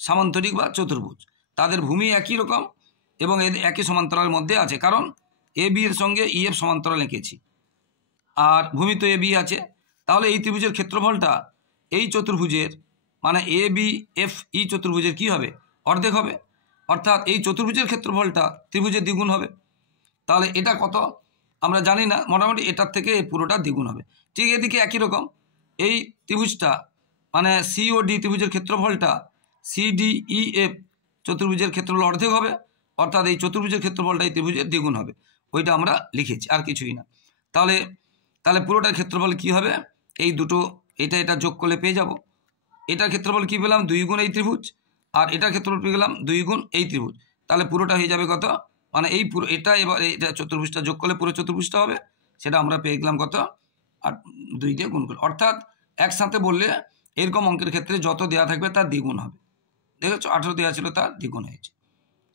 সামান্তরিক বা চতুর্ভুজ। তাদের ভূমি একই রকম এবং এদের একই সমান্তরালের মধ্যে আছে, কারণ এ বি এর সঙ্গে ইএফ সমান্তরাল এঁকেছি আর ভূমি তো এ বি আছে। তাহলে এই ত্রিভুজের ক্ষেত্রফলটা এই চতুর্ভুজের মানে এ বি এফ ই চতুর্ভুজের কি হবে? অর্ধেক হবে। অর্থাৎ এই চতুর্ভুজের ক্ষেত্রফলটা ত্রিভুজের দ্বিগুণ হবে। তাহলে এটা কত আমরা জানি না, মোটামুটি এটার থেকে এই পুরোটা দ্বিগুণ হবে। ঠিক এদিকে একই রকম এই ত্রিভুজটা মানে সি ও ডি ত্রিভুজের ক্ষেত্রফলটা সি ডি ই এফ চতুর্ভুজের ক্ষেত্রফল অর্ধেক হবে। অর্থাৎ এই চতুর্ভুজের ক্ষেত্রফলটা এই ত্রিভুজের দ্বিগুণ হবে। ওইটা আমরা লিখেছি, আর কিছুই না। তাহলে তাহলে পুরোটার ক্ষেত্রফল কি হবে? এই দুটো এটা যোগ করলে পেয়ে যাব। এটার ক্ষেত্রফল কি পেলাম? 2 গুণ এই ত্রিভুজ, আর এটার ক্ষেত্রফল পেয়ে গেলাম 2 গুণ এই ত্রিভুজ। তাহলে পুরোটা হয়ে যাবে কত? মানে এই পুরো এটা এবার এটা চতুর্ভুজটা যোগ করলে পুরো চতুর্ভুজটা হবে, সেটা আমরা পেয়ে গেলাম কত? 2 দিয়ে গুণ করলে। অর্থাৎ একসাথে বললে এরকম অঙ্কের ক্ষেত্রে যত দেওয়া থাকবে তার দ্বিগুণ হবে। দেখেছো 18 দেওয়া ছিল, তার দ্বিগুণ হয়েছে।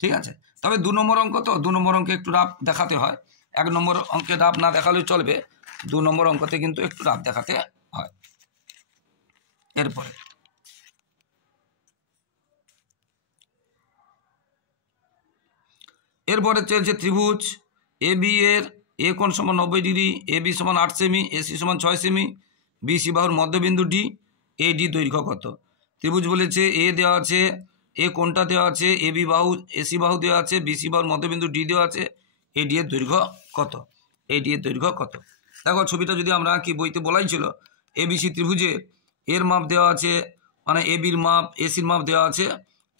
ঠিক আছে, তবে 2 নম্বর অঙ্ক তো 2 নম্বর অঙ্কে একটু রাফ দেখাতে হয়। 1 নম্বর অঙ্কে রাফ না দেখালেও চলবে, 2 নম্বর অঙ্কতে কিন্তু একটু রাফ দেখাতে হয়। এরপরে চলছে ত্রিভুজ এ বি এর এ কোণ সমান 90 ডিগ্রি, এ বি সমান 8 সেমি, এসি সমান 6 সেমি, বিসি বাহুর মধ্যবিন্দু ডি, এ ডি দৈর্ঘ্য কত? ত্রিভুজ বলেছে এ দেওয়া আছে, এ কোণটা দেওয়া আছে, এ বি বাহু এসি বাহু দেওয়া আছে, বিসি বাহুর মধ্যবিন্দু ডি দেওয়া আছে, এ ডি এর দৈর্ঘ্য কত? এ ডি এর দৈর্ঘ্য কত? দেখো ছবিটা যদি আমরা কি বইতে বলাই ছিল, এ বিসি ত্রিভুজে এর মাপ দেওয়া আছে, মানে এ বির মাপ এসির মাপ দেওয়া আছে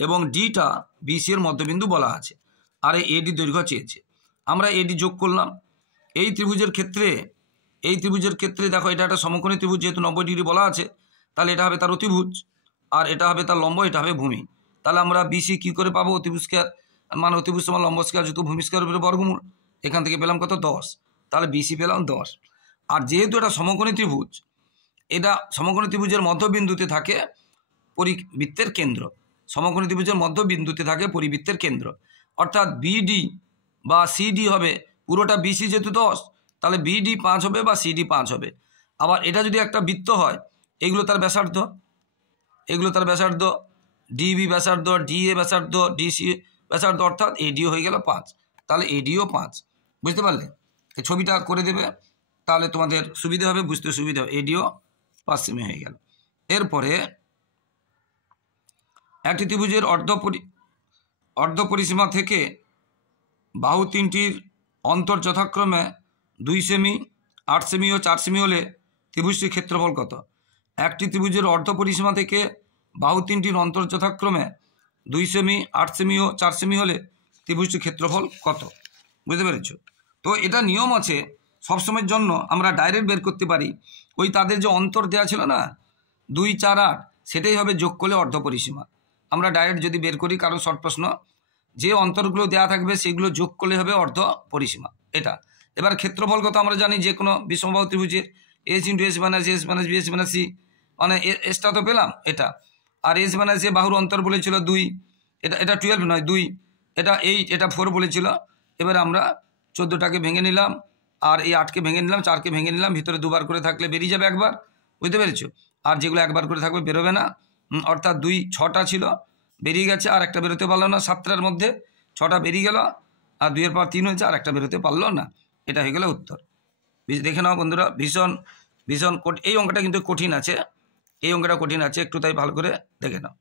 এবং ডিটা বিসি এর মধ্যবিন্দু বলা আছে, আর এডি দৈর্ঘ্য চেয়েছে। আমরা এডি যোগ করলাম। এই ত্রিভুজের ক্ষেত্রে দেখো এটা একটা সমকোণী ত্রিভুজ, যেহেতু 90 ডিগ্রি বলা আছে, তাহলে এটা হবে তার অতিভুজ, আর এটা হবে তার লম্ব, এটা হবে ভূমি। তাহলে আমরা বিসি কি করে পাবো? অতিভুজ স্কয়ার মানে অতিভুজ সমান লম্ব স্কয়ার যুক্ত ভূমি স্কয়ারের উপরে বর্গমূল। এখান থেকে পেলাম কত? 10। তাহলে বিসি পেলাম 10। আর যেহেতু এটা সমকোণী ত্রিভুজ, এটা সমকোণী ত্রিভুজের মধ্যবিন্দুতে থাকে পরিবৃত্তের কেন্দ্র। সমকোণী ত্রিভুজের মধ্যবিন্দুতে থাকে পরিবৃত্তের কেন্দ্র। অর্থাৎ বিডি বা সিডি হবে পুরোটা, বিসি যেহেতু 10, তাহলে বিডি 5 হবে বা সিডি 5 হবে। আবার এটা যদি একটা বৃত্ত হয়, এগুলো তার ব্যাসার্ধ, ডিবি ব্যাসার্ধ, ডিএ ব্যাসার্ধ, ডিসি ব্যাসার্ধ, অর্থাৎ এডিও হয়ে গেল 5। তাহলে এডিও 5। বুঝতে পারলে? এই ছবিটা করে দেবে, তাহলে তোমাদের সুবিধা হবে, বুঝতে সুবিধা হবে। এডিও 5 সেমি হয়ে গেল। এরপরে একটি ত্রিভুজের অর্ধ পরিসীমা থেকে বাহু তিনটির অন্তর যথাক্রমে 2 সেমি, 8 সেমি ও 4 সেমি হলে ত্রিভুজটির ক্ষেত্রফল কত? একটি ত্রিভুজের অর্ধ পরিসীমা থেকে বাহু তিনটির অন্তর যথাক্রমে 2 সেমি, 8 সেমি ও 4 সেমি হলে ত্রিভুজটির ক্ষেত্রফল কত? বুঝতে পেরেছ? তো এটা নিয়ম আছে, সবসময়ের জন্য আমরা ডাইরেক্ট বের করতে পারি। ওই তাদের যে অন্তর দেওয়া ছিল না 2, 4, 8, সেটাই হবে যোগ করলে অর্ধ পরিসীমা। আমরা ডাইরেক্ট যদি বের করি, কারণ শর্ট প্রশ্ন, যে অন্তরগুলো দেওয়া থাকবে সেগুলো যোগ করলে হবে অর্ধ পরিসীমা। এটা এবার ক্ষেত্রফল কত আমরা জানি, যে কোনো বিষমবাহু ত্রিভুজের S into S minus S minus B S minus C, মানে এসটা তো পেলাম এটা, আর এস মাইনাস এ বাহুর অন্তর বলেছিল 2, এটা 12 নয় 2, এটা 8, এটা 4 বলেছিল। এবার আমরা 14টাকে ভেঙে নিলাম, আর এই 8কে ভেঙে নিলাম, 4কে ভেঙে নিলাম, ভিতরে 2বার করে থাকলে বেরিয়ে যাবে একবার। বুঝতে পেরেছো? আর যেগুলো একবার করে থাকবে বেরোবে না। অর্থাৎ 2 6টা ছিল, বেরিয়ে গেছে, আর একটা বেরোতে পারলো না। 7টার মধ্যে 6টা বেরিয়ে গেল, আর 2 এর পর 3 হয়েছে, আর একটা বেরোতে পারলো না। এটা হয়ে গেল উত্তর। দেখে নাও বন্ধুরা, ভীষণ এই অঙ্কটা কিন্তু কঠিন আছে, এই অঙ্কটা কঠিন আছে একটু, তাই ভালো করে দেখে নাও।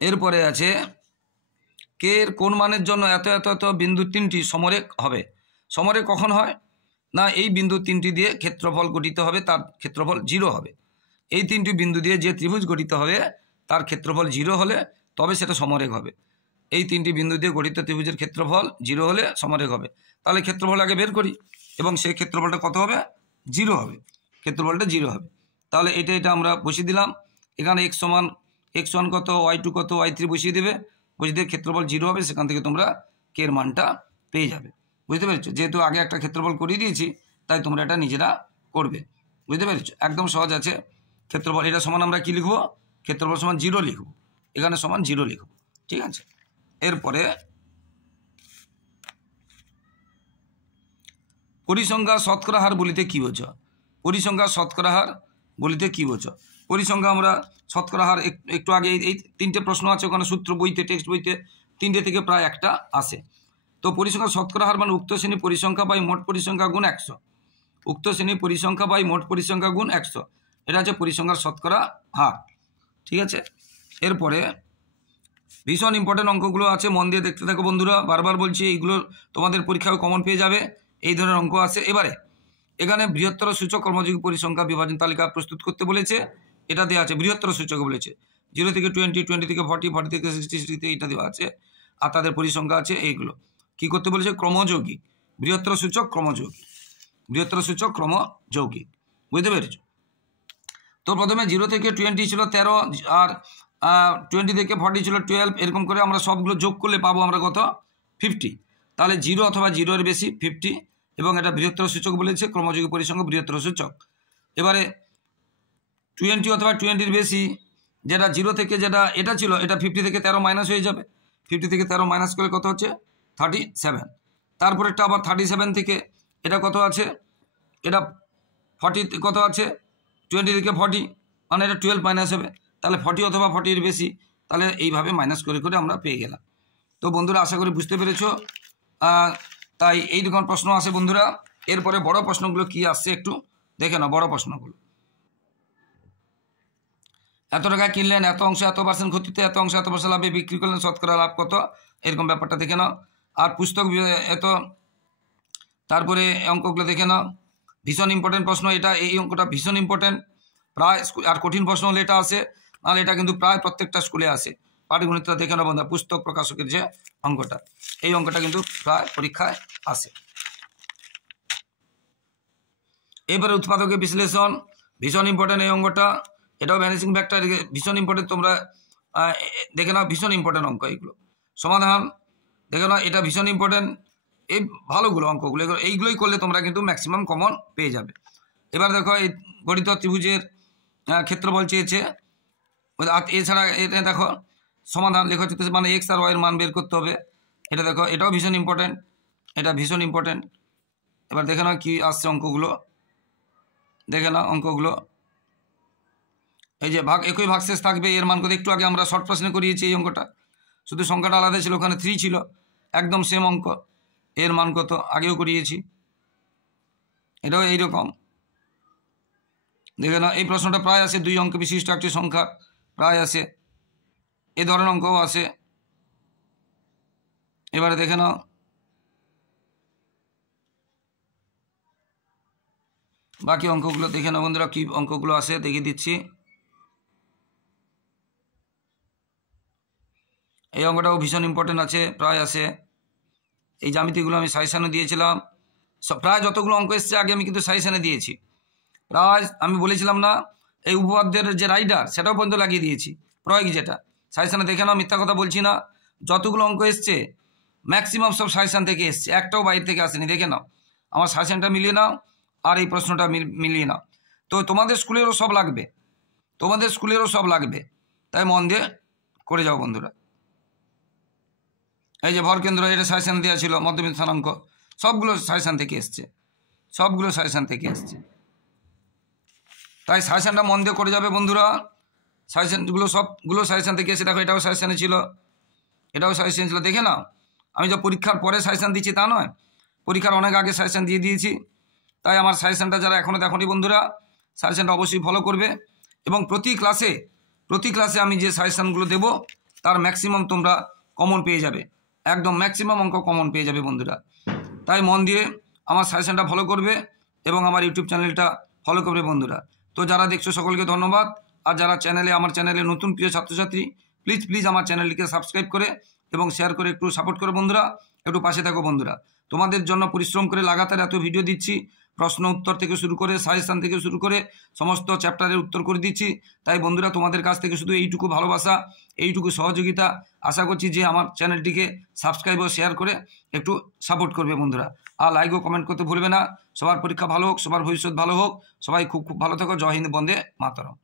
এরপরে আছে কে এর কোন মানের জন্য এত এত এত বিন্দু 3টি সমরেখ হবে। সমরেখ কখন হয় না, এই বিন্দু 3টি দিয়ে ক্ষেত্রফল গঠিত হবে, তার ক্ষেত্রফল 0 হবে। এই 3টি বিন্দু দিয়ে যে ত্রিভুজ গঠিত হবে তার ক্ষেত্রফল 0 হলে তবে সেটা সমরেখ হবে। এই 3টি বিন্দু দিয়ে গঠিত ত্রিভুজের ক্ষেত্রফল 0 হলে সমরেখ হবে। তাহলে ক্ষেত্রফল আগে বের করি, এবং সেই ক্ষেত্রফলটা কত হবে? 0 হবে। ক্ষেত্রফলটা 0 হবে। তাহলে এটা আমরা বসিয়ে দিলাম। এখানে x1 কত, y2 কত, y3 বসিয়ে দেবে, বসিয়ে দিয়ে ক্ষেত্রফল 0 হবে। সেখান থেকে তোমরা কে এর মানটা পেয়ে যাবে। বুঝতে পেরেছো? যেহেতু আগে একটা ক্ষেত্রফল করিয়ে দিয়েছি, তাই তোমরা এটা নিজেরা করবে। বুঝতে পেরেছো? একদম সহজ আছে। ক্ষেত্রফল এটা সমান আমরা কি লিখবো? ক্ষেত্রফল সমান 0 লিখব, এখানে সমান 0 লিখব। ঠিক আছে। এরপরে পরিসংখ্যা শতকরা হার বলিতে কি বোঝো? পরিসংখ্যা শতকরা হার বলিতে কি বোঝো? পরিসংখ্যা আমরা শতকরা হার একটু আগে এই 3টে প্রশ্ন আছে ওখানে, সূত্র বইতে টেক্সট বইতে 3টে থেকে প্রায় একটা আসে। তো পরিসংখ্যার শতকরা হার মানে উক্ত শ্রেণী পরিসংখ্যা বাই মোট পরিসংখ্যা গুণ 100, উক্ত শ্রেণী পরিসংখ্যা বাই মোট পরিসংখ্যা গুণ 100, এটা হচ্ছে পরিসংখ্যার শতকরা হার। ঠিক আছে, এরপরে ভীষণ ইম্পর্টেন্ট অঙ্কগুলো আছে, মন দিয়ে দেখতে থাকো বন্ধুরা। বারবার বলছি এইগুলো তোমাদের পরীক্ষায় কমন পেয়ে যাবে, এই ধরনের অঙ্ক আছে। এবারে এখানে বৃহত্তর সূচক কর্মযোগী পরিসংখ্যা বিভাজন তালিকা প্রস্তুত করতে বলেছে, এটা দেওয়া আছে। বৃহত্তর সূচক বলেছে 0 থেকে 20, 20 থেকে 40, 40 থেকে 60, 60 থেকে এটা দেওয়া আছে, আর তাদের পরিসংখ্যা আছে। এইগুলো কি করতে বলেছে? ক্রমযৌগিক, বৃহত্তর সূচক ক্রমযৌগিক, বৃহত্তর সূচক ক্রমযৌগিক, বুঝতে পেরেছ? তো প্রথমে 0 থেকে 20 ছিল 13, আর 20 থেকে 40 ছিল 12, এরকম করে আমরা সবগুলো যোগ করলে পাবো আমরা কত? 50। তাহলে 0 অথবা 0-এর বেশি 50, এবং এটা বৃহত্তর সূচক বলেছে, ক্রমযোগী পরিসংখ্যা বৃহত্তর সূচক। এবারে 20 অথবা 20-এর বেশি, যেটা 0 থেকে যেটা এটা ছিল, এটা 50 থেকে 13 মাইনাস হয়ে যাবে। 50 থেকে 13 মাইনাস করলে কত হচ্ছে? 37। তারপরেরটা আবার 37 থেকে এটা কত আছে? এটা 40 কত আছে? 20 থেকে 40, মানে এটা 12 মাইনাস হবে। তাহলে 40 অথবা 40-এর বেশি, তাহলে এইভাবে মাইনাস করে করে আমরা পেয়ে গেলাম। তো বন্ধুরা আশা করি বুঝতে পেরেছো। তাই এই রকম প্রশ্ন আসে বন্ধুরা। এরপরে বড় প্রশ্নগুলো কি আসছে একটু দেখে নাও। বড় প্রশ্নগুলো, এত টাকা কিনলেন, এত অংশ এত % ক্ষতিতে, এত অংশ এত % লাভে বিক্রি করলেন, শতকরা লাভ কত? এরকম ব্যাপারটা দেখে নাও। আর পুস্তক এত, তারপরে অঙ্কগুলো দেখে নাও। ভীষণ ইম্পর্টেন্ট প্রশ্ন এটা, এই অঙ্কটা ভীষণ ইম্পর্টেন্ট। প্রায় আর কঠিন প্রশ্ন হলে এটা আসে, নাহলে এটা কিন্তু প্রায় প্রত্যেকটা স্কুলে আসে। পাটিগণিতটা দেখে নাও বন্ধুরা, পুস্তক প্রকাশকের যে অঙ্কটা, এই অঙ্কটা কিন্তু প্রায় পরীক্ষায় আসে। এবারে উৎপাদকের বিশ্লেষণ, ভীষণ ইম্পর্টেন্ট এই অঙ্কটা, এটাও ভ্যানিশিং ফ্যাক্টর ভীষণ ইম্পর্টেন্ট। তোমরা দেখে নাও, ভীষণ ইম্পর্টেন্ট অঙ্ক এইগুলো। সমাধান দেখে নাও, এটা ভীষণ ইম্পর্টেন্ট। এই ভালোগুলো অঙ্কগুলো, এইগুলোই করলে তোমরা কিন্তু ম্যাক্সিমাম কমন পেয়ে যাবে। এবার দেখো, এই গঠিত ত্রিভুজের ক্ষেত্রফল চেয়েছে। এছাড়া এটা দেখো সমাধান লেখা হচ্ছে, মানে এক্স আর ওয়াইয়ের মান বের করতে হবে। এটা দেখো, এটাও ভীষণ ইম্পর্টেন্ট, এটা ভীষণ ইম্পর্টেন্ট। এবার দেখে নাও কি আসছে অঙ্কগুলো, দেখে নাও অঙ্কগুলো। এই যে একই ভাগশেষ থাকবে, এর মান কত? একটু আগে আমরা শর্ট প্রশ্নে করিয়েছি এই অঙ্কটা, শুধু সংখ্যাটা আলাদা ছিল, ওখানে 3 ছিল, একদম সেম অঙ্ক। এর মান কত? আগেও করিয়েছি। এটাও এইরকম দেখে নাও। এই প্রশ্নটা প্রায় আসে, 2 অঙ্ক বিশিষ্ট একটি সংখ্যা প্রায় আসে, এ ধরনের অঙ্কও আসে। এবারে দেখে নাও, বাকি অঙ্কগুলো দেখে নাও বন্ধুরা, কি অঙ্কগুলো আসে দেখিয়ে দিচ্ছি। এই অঙ্কটাও ভীষণ ইম্পর্টেন্ট আছে, প্রায় আসে। এই জ্যামিতিগুলো আমি সাজেশানে দিয়েছিলাম, প্রায় যতগুলো অঙ্ক এসছে আগে আমি কিন্তু সাজেশানে দিয়েছি। প্রায় আমি বলেছিলাম না, এই উপপাদ্যের যে রাইডার সেটাও পর্যন্ত লাগিয়ে দিয়েছি, প্রয়োগ যেটা সাজেশানে দেখে নাও, মিথ্যা কথা বলছি না। যতগুলো অঙ্ক এসছে ম্যাক্সিমাম সব সাজেশান থেকে এসছে, একটাও বাইরে থেকে আসেনি। দেখে নাও, আমার সাজেশানটা মিলিয়ে নাও আর এই প্রশ্নটা মিলিয়ে নাও। তো তোমাদের স্কুলেরও সব লাগবে, তোমাদের স্কুলেরও সব লাগবে, তাই মন দিয়ে করে যাও বন্ধুরা। এই যে ভরকেন্দ্র, এটা সাজেশান দেওয়া ছিল, মধ্যবিন্দু স্থানাঙ্ক, সবগুলো সাজেশান থেকে এসছে, সবগুলো সাজেশান থেকে এসছে। তাই সাজেশানটা মন দিয়ে করে যাবে বন্ধুরা। সাজেশানগুলো সবগুলো সাজেশান থেকে এসে, দেখো এটাও সাজেশানে ছিল, এটাও সাজেশান ছিল। দেখে নাও, আমি যে পরীক্ষার পরে সাজেশান দিচ্ছি তা নয়, পরীক্ষার অনেক আগে সাজেশান দিয়ে দিয়েছি। তাই আমার সাজেশানটা যারা এখনও দেখোনি বন্ধুরা, সাজেশানটা অবশ্যই ফলো করবে। এবং প্রতি ক্লাসে আমি যে সাজেশানগুলো দেবো তার ম্যাক্সিমাম তোমরা কমন পেয়ে যাবে, একদম ম্যাক্সিমাম অঙ্ক কমন পেয়ে যাবে বন্ধুরা। তাই মন দিয়ে আমার সাজেশানটা ফলো করবে এবং আমার ইউটিউব চ্যানেলটা ফলো করবে বন্ধুরা। তো যারা দেখছো সকলকে ধন্যবাদ। আর যারা আমার চ্যানেলে নতুন প্রিয় ছাত্রছাত্রী, প্লিজ আমার চ্যানেলটিকে সাবস্ক্রাইব করে এবং শেয়ার করে একটু সাপোর্ট করো বন্ধুরা, একটু পাশে থাকো বন্ধুরা। তোমাদের জন্য পরিশ্রম করে লাগাতার এত ভিডিও দিচ্ছি, প্রশ্ন উত্তর থেকে শুরু করে সাজেশান থেকে শুরু করে সমস্ত চ্যাপ্টারের উত্তর করে দিচ্ছি। তাই বন্ধুরা তোমাদের কাছ থেকে শুধু এইটুকু ভালোবাসা, এইটুকু সহযোগিতা আশা করছি যে আমার চ্যানেলটিকে সাবস্ক্রাইব ও শেয়ার করে একটু সাপোর্ট করবে বন্ধুরা। আর লাইক ও কমেন্ট করতে ভুলবে না। সবার পরীক্ষা ভালো হোক, সবার ভবিষ্যৎ ভালো হোক, সবাই খুব ভালো থাকো। জয় হিন্দ, বন্দে মাতরম।